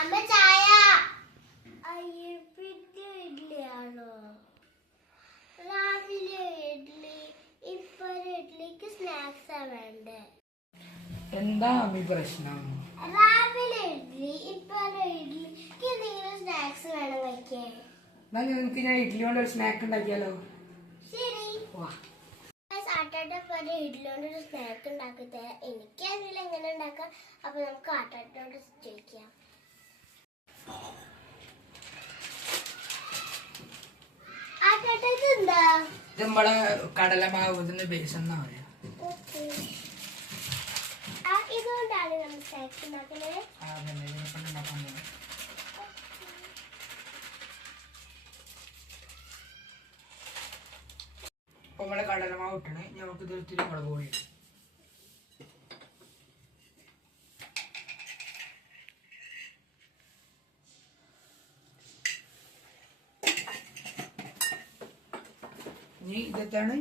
അമ്മ ചായ. ഇഡ്ഡലിയാണോ? രാവിലെ ഇഡ്ഡലി, ഇപ്പൊ ഇഡ്ഡലിക്ക് സ്നാക്സാ വേണ്ടേ? എന്താ അമ്മി പ്രശ്നം? രാവിലെ ഇഡ്ഡലി, ഇപ്പൊ ഇഡ്ഡലിക്ക് എന്തെങ്കിലും സ്നാക്സ് വേണം വയ്ക്കാൻ. എന്നാ നിനക്ക് ഞാൻ ഇഡ്ഡലി കൊണ്ട് ഒരു സ്നാക്ക് ഉണ്ടാക്കിയാലോ? ശരി. ആട്ടാട്ട ഇഡ്ഡലി കൊണ്ട് ഒരു സ്നാക്ക് ഉണ്ടാക്കട്ടെ. എനിക്കറിയില്ല എങ്ങനെ ഉണ്ടാക്കാം. അപ്പൊ നമുക്ക് ആട്ടാട്ടോട് ചോദിക്കാം. ആട്ടാട്ടത് എന്താ? ഇത് നമ്മളെ കടലമാവ് ബേസ് എന്നാ പറയാ. ഇതുകൊണ്ടാണ് നമ്മൾ സ്നാക്സ് ഉണ്ടാക്കുന്നത്. അപ്പൊ നമ്മളെ കടലമാവ് ഇട്ടണേ. നമുക്ക് ഇത് ഇത്തിരി മുളക് പൊടി ഇടും. ഇനി ഇതെത്താണ്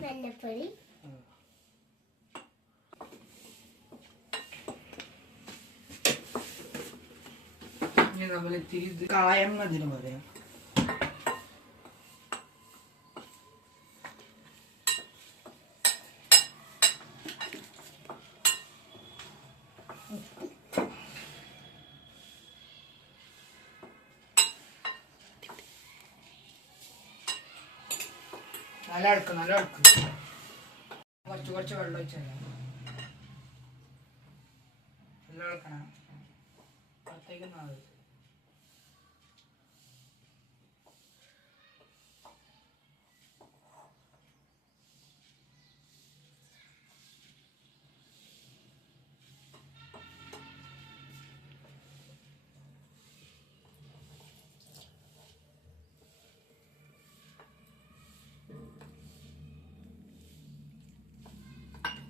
മഞ്ഞപ്പൊടി, ഇനി നമ്മൾ ഇത്തിരി ഇത് കായം എന്നതിന് പറയാം. നല്ല ഇളക്കും കുറച്ച് വെള്ളം ഒഴിച്ചാൽ നല്ല ഇളക്കണം. പുറത്തേക്ക് നാളെ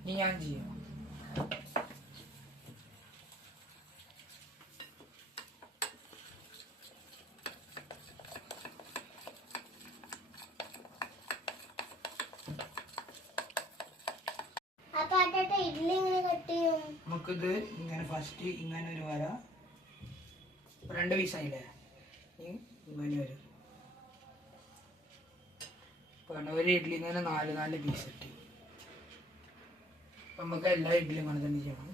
ഇനി ഞാൻ ചെയ്യാം. നമുക്കിത് ഇങ്ങനെ ഫസ്റ്റ് ഇങ്ങനെ ഒരു വര, 2 പീസായില്ലേ? ഇങ്ങനെ വരും. ഒരു ഇഡ്ഡലിന്ന് തന്നെ 4 പീസ് കിട്ടി. നമുക്ക് എല്ലാ ഇഡ്ഡലിയും അങ്ങനെ തന്നെ ചെയ്യണം.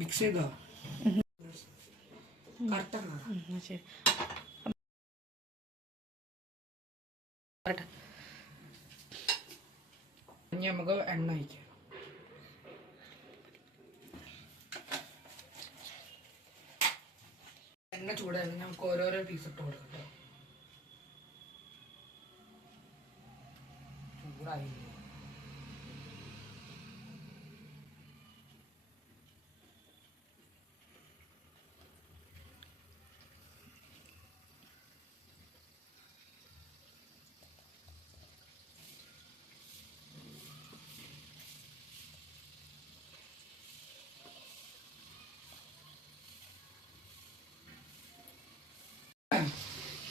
മിക്സ് ചെയ്തോ? കറക്റ്റാണോ? ശരി. ഇനി നമുക്ക് എണ്ണ ഒഴിക്കാം. എണ്ണ ചൂടായിരുന്നു. നമുക്ക് ഓരോരോ പീസ് ഇട്ട് കൊടുക്കട്ടോ. ചൂടായി.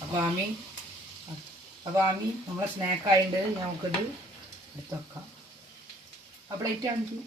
അപ്പോൾ ആമി നമ്മളെ സ്നാക്ക് ആയിട്ട് നമുക്കിത് എടുത്ത് വെക്കാം. ആ പ്ലേറ്റ് കാണിച്ചു.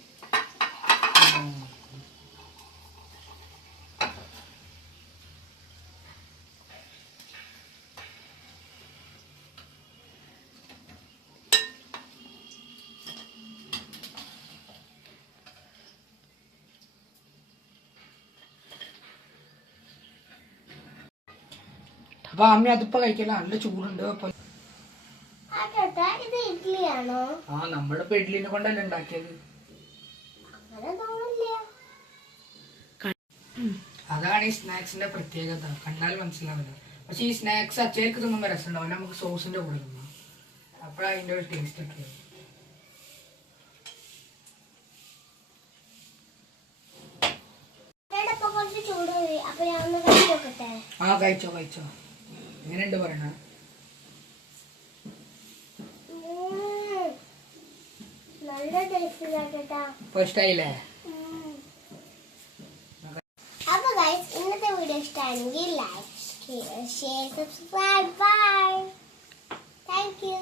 അപ്പൊ അമ്മ അതിപ്പോ കഴിക്കല. നല്ല ചൂടുണ്ട്. അപ്പൊ നമ്മളിപ്പോ ഇഡ്ഡലിനെ കൊണ്ടല്ലേ ഉണ്ടാക്കിയത്. അതാണ് ഈ സ്നാക്സിന്റെ പ്രത്യേകത. കണ്ടാൽ മനസ്സിലാവില്ല. പക്ഷെ ഈ സ്നാക്സ് അച്ചേക്ക് തിന്നുമ്പോ രസമുണ്ടാവില്ല. നമുക്ക് സോസിന്റെ കൂടെ തിന്നാം. അപ്പോഴാണ് അതിന്റെ ഒരു ടേസ്റ്റ് ഒക്കെ. കഴിച്ചോ. എങ്ങനെയുണ്ട് പറയണ? ഇപ്പൊ ഇഷ്ടായില്ലേ? ഇഷ്ടമാണെങ്കിൽ like share subscribe bye thank you